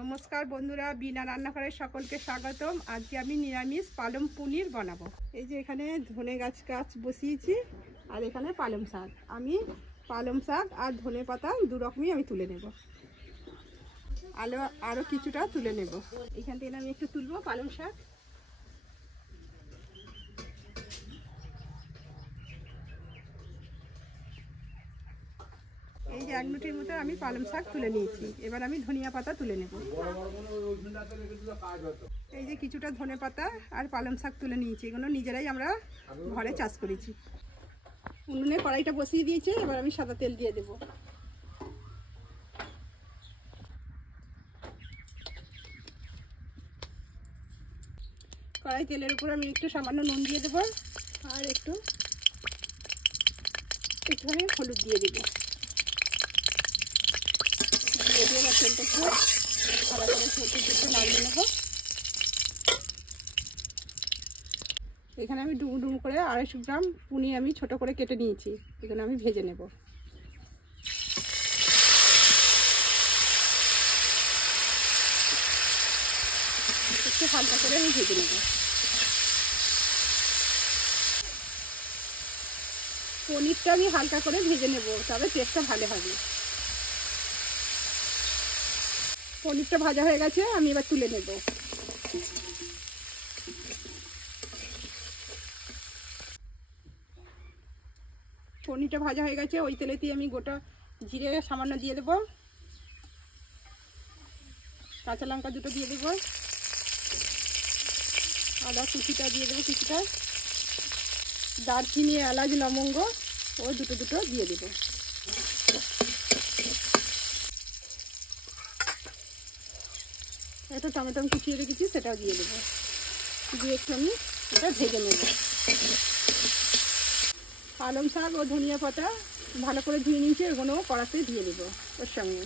নমস্কার বন্ধুরা, বিনা রান্নাঘরের সকলকে স্বাগতম। আজকে আমি নিরামিষ পালং পনির বানাবো। এই যে এখানে ধনে গাছ বসিয়েছি আর এখানে পালং শাক। আমি পালং শাক আর ধনে পাতা দু রকমই আমি তুলে নেব। আরও কিছুটা তুলে নেব। এখান থেকে আমি একটু তুলবো পালং শাক। এই যে এক মুঠির মতো আমি পালং শাক তুলে নিয়েছি। এবার আমি ধনিয়া পাতা তুলে নেব। এই যে কিছুটা ধনে পাতা আর পালং শাক তুলে নিয়েছি। এগুলো নিজেরাই আমরা ঘরে চাষ করেছি। উনুনে কড়াইটা বসিয়ে দিয়েছি। এবার আমি সাদা তেল দিয়ে দেব। কড়াই তেলের উপর আমি একটু সামান্য নুন দিয়ে দেবো আর একটুখানি হলুদ দিয়ে দেবো। এবার তেলটা একটু ভালো করে একটু নাড়িয়ে নেব। এখানে আমি ডুমো করে 250 গ্রাম পুনি আমি ছোট করে কেটে নিয়েছি। এখানে আমি ভেজে নেব। একটু হালকা করে আমি ভেজে নেব। পনিরটা আমি হালকা করে ভেজে নেব, তবে টেস্টটা ভালো হবে। পনিরটা ভাজা হয়ে গেছে, আমি এবার তুলে নেব। পনিরটা ভাজা হয়ে গেছে, ওই তেলেতেই আমি গোটা জিরে সামান্য দিয়ে দেব, কাঁচা লঙ্কা দুটো দিয়ে দেব, আদা কুচিটা দিয়ে দেবো কিছুটা, দারচিনি এলাচ লবঙ্গ ও দুটো দিয়ে দেবো। একটা টমেটো কুচিয়ে রেখেছি, সেটাও দিয়ে দেবো। দিয়ে একটু আমি এটা ভেজে নেব। পালং শাক ও ধনিয়া পাতা ভালো করে ধুয়ে নিয়েছি, ওগুলো কড়াতে দিয়ে দেবো ওর সঙ্গে।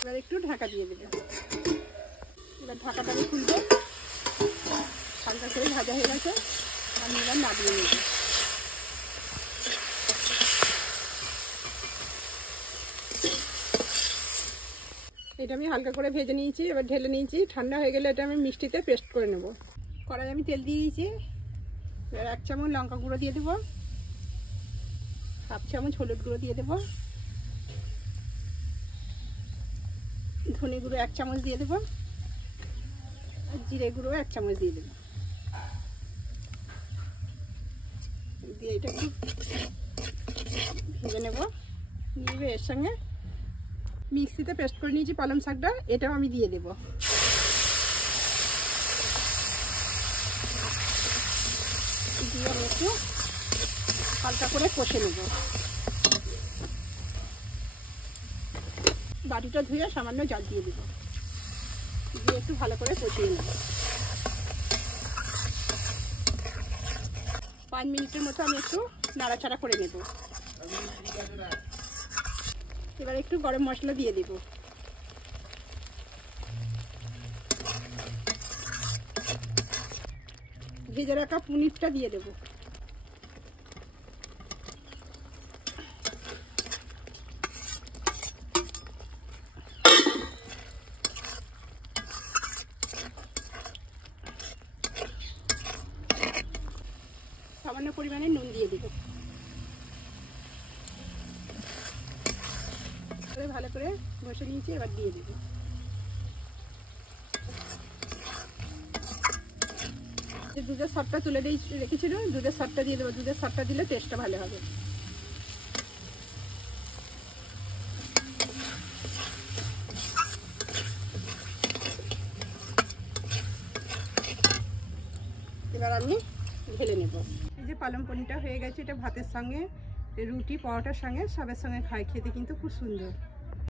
এবার একটু ঢাকা দিয়ে দেবে। এবার ঢাকাটা আমি খুলবো। হালকা করে ভাজা হয়ে গেছে, আমি এবার নামিয়ে নেব। এটা আমি হালকা করে ভেজে নিয়েছি, এবার ঢেলে নিয়েছি। ঠান্ডা হয়ে গেলে এটা আমি মিষ্টিতে পেস্ট করে নেব। কড়াই আমি তেল দিয়ে দিয়েছি। এবার 1 চামচ লঙ্কা গুঁড়ো দিয়ে দেবো, 1/2 চামচ হলুদ গুঁড়ো দিয়ে দেবো, ধনে গুঁড়ো 1 চামচ দিয়ে দেবো আর জিরে গুঁড়ো 1 চামচ দিয়ে দেবো। দিয়ে এটা একটু ভেজে নেব। নিয়ে এর সঙ্গে মিক্সিতে পেস্ট করে নিয়েছি পালং শাকটা, এটাও আমি দিয়ে দেব। দিয়ে আমি একটু হালকা করে কষে নেব। বাটিটা ধুয়ে সামান্য জল দিয়ে দেব। দিয়ে একটু ভালো করে কষিয়ে নেব। 5 মিনিটের মতো আমি একটু নাড়াচাড়া করে নেব। এবার একটু গরম মশলা দিয়ে দেব। ভেজে রাখা পনিরটা দিয়ে দেব। সামান্য পরিমাণে নুন দিয়ে দেব। ভালো করে বসে নিয়েছি, এবার দিয়ে দেব। যে দুধের সরটা তুলে রেখেছিল, দুধের সরটা দিয়ে দেবো। দুধের সরটা দিলে টেস্টটা ভালো হবে। এবার আমি ঢেলে নেব। এই যে পালং পনিরটা হয়ে গেছে, এটা ভাতের সঙ্গে, রুটি পরোটার সঙ্গে সবের সঙ্গে খাই, খেতে কিন্তু খুব সুন্দর।